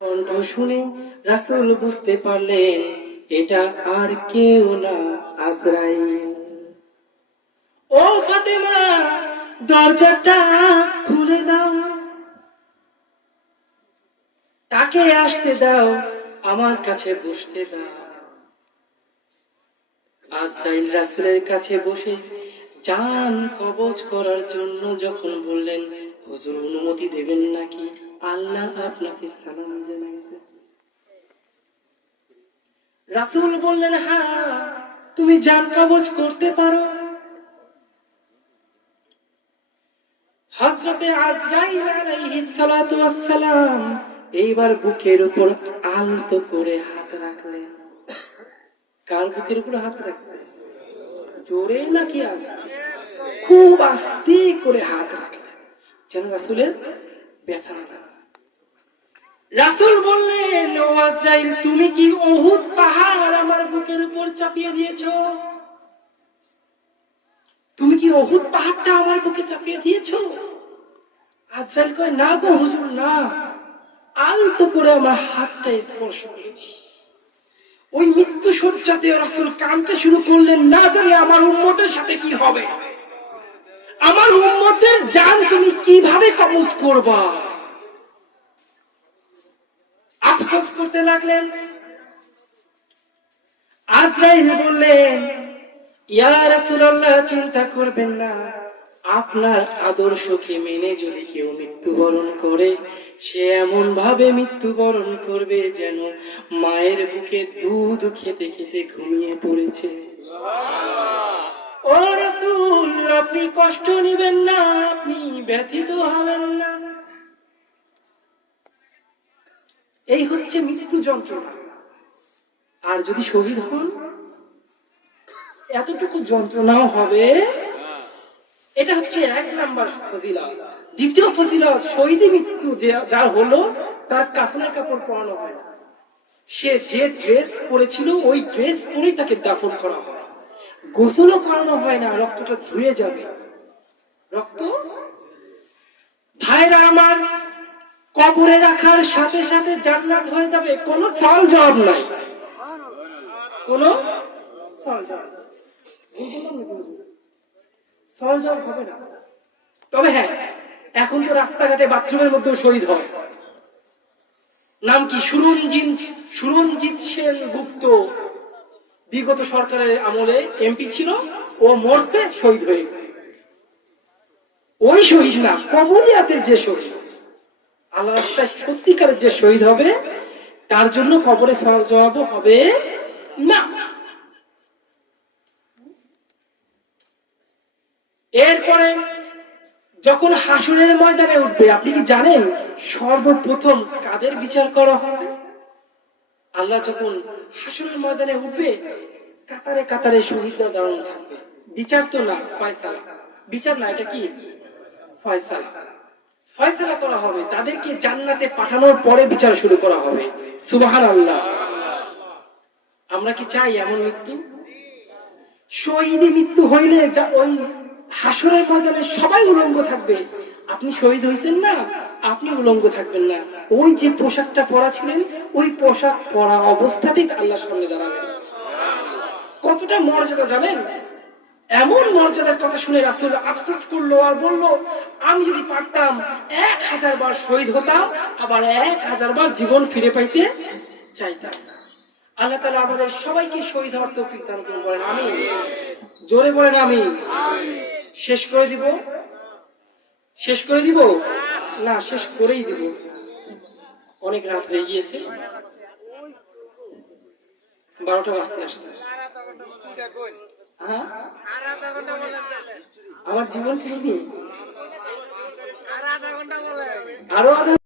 কণ্ঠ শুনে রাসূল বুঝতে পারলেন এটা আর কেউ না, আজরাইল। ও ফাতেমা, দরজাটা খুলে দাও, তাকে আসতে দাও, আমার কাছে বসতে দাও। আজরাইল রাসূলের কাছে বসে জান কবজ করার জন্য যখন বললেন, হুজুর অনুমতি দেবেন নাকি, আল্লাহ আপনাকে সালাম জানাইছে। রাসূল বললেন, হ্যাঁ তুমি জান কবজ করতে পারো। হযরতে আজরাইল আলাইহিস সালাতু ওয়াস সালাম এইবার বুকের উপর আলতো করে হাত রাখলেন। কার বুকের উপর হাত রাখছে? জোরে নাকি আস্তে? খুব আস্তে করে হাত রাখলেন, যেন রাসূলের ব্যথা না লাগে। রাসূল বললেন, ও আজরাইল, তুমি কি উহুদ পাহাড় আমার বুকের উপর চাপিয়ে দিয়েছো? তুমি কি উহুদ পাহাড়টা আমার বুকে চাপিয়ে দিয়েছো? আজরাইল কয়, না গো হুজুর, না, আলতো করে আমার হাতটা স্পর্শ করেছি। ওই মৃত্যু শয্যাতে রাসূল কাঁদতে শুরু করলেন, না জানি আমার উম্মতের সাথে কি হবে, আমার উম্মতের জান তুমি কিভাবে কবজ করবা। আফসোস করতে লাগলেন। আজরাইল বললেন, ইয়া রাসূলুল্লাহ, চিন্তা করবেন না, আপনার আদর্শকে মেনে যদি কেউ মৃত্যুবরণ করে, সে এমন ভাবে মৃত্যুবরণ করবে যেন মায়ের বুকে দুধ খেতে খেতে ঘুমিয়ে পড়েছে। ও রাসূল, আপনি কষ্ট নেবেন না, আপনি ব্যথিত হবেন না। এই হচ্ছে মৃত্যু যন্ত্রণা। আর যদি শহীদ হন, এতটুকু যন্ত্রণাও হবে। এটা হচ্ছে এক নাম্বার ফজিলত। দ্বিতীয় ফজিলত, শহীদ মৃত্যু যার হলো, তার কাফনের কাপড় পরানো হয় না। সে যে ড্রেস পরেছিল ওই ড্রেস পরেই তাকে দাফন করা হয়। গোসলও করানো হয় না, রক্তটা ধুয়ে যাবে। রক্ত, ভাইরা আমার, কবরে রাখার সাথে সাথে জান্নাত হয়ে যাবে, কোনো সওয়াল জবাব নাই, কোনো সওয়াল জবাব হবে না। তবে হ্যাঁ, এখন তো রাস্তাঘাটে বাথরুমের মধ্যেও শহীদ হয়। নাম কি? সুরঞ্জিত সেন গুপ্ত, বিগত সরকারের আমলে এমপি ছিল, ও মরতে শহীদ হয়ে গেছে। ওই শহীদ না, কবরিয়াতের যে শহীদ, আল্লাহ রাস্তায় সত্যিকারের যে শহীদ হবে, তার জন্য কবরে সওয়াল জবাবও হবে না। এরপরে যখন হাসরের ময়দানে উঠবে, আপনি কি জানেন সর্বপ্রথম কাদের বিচার করা হবে? আল্লাহ যখন হাসরের ময়দানে উঠবে, কাতারে কাতারে শহীদরা দাঁড়ানো থাকবে। বিচার তো না, ফয়সালা। বিচার না, এটা কি? ফয়সালা। ফয়সালা করা হবে, তাদেরকে জান্নাতে পাঠানোর পরে বিচার শুরু করা হবে। সুবহানাল্লাহ। আমরা কি চাই এমন মৃত্যু? শহীদি মৃত্যু হইলে ওই হাসরের ময়দানে সবাই উলঙ্গ থাকবে। আপনি শহীদ হয়েছেন না, আপনি উলঙ্গ থাকবেন না। ওই যে পোশাকটা পরা ছিলেন, ওই পোশাক পরা অবস্থাতেই আল্লাহর সামনে দাঁড়াবেন। কতটা মর্যাদা জানেন? এমন মর্যাদার কথা শুনে রাসূল আফসোস করলো আর বলল, আমি যদি পারতাম 1000 বার শহীদ হতাম, আবার 1000 বার জীবন ফিরে পাইতে চাইতাম। আল্লাহ তাআলা আমাদের সবাইকে শহীদ হওয়ার তৌফিক দান করুন, বলেন আমিন। জোরে বলেন আমিন। শেষ করে দিব? শেষ করে দিব না, শেষ করেই দিব, অনেক রাত হয়ে গিয়েছে, 12টা বাজতে আসছে। আমার জীবন কি আরো আধা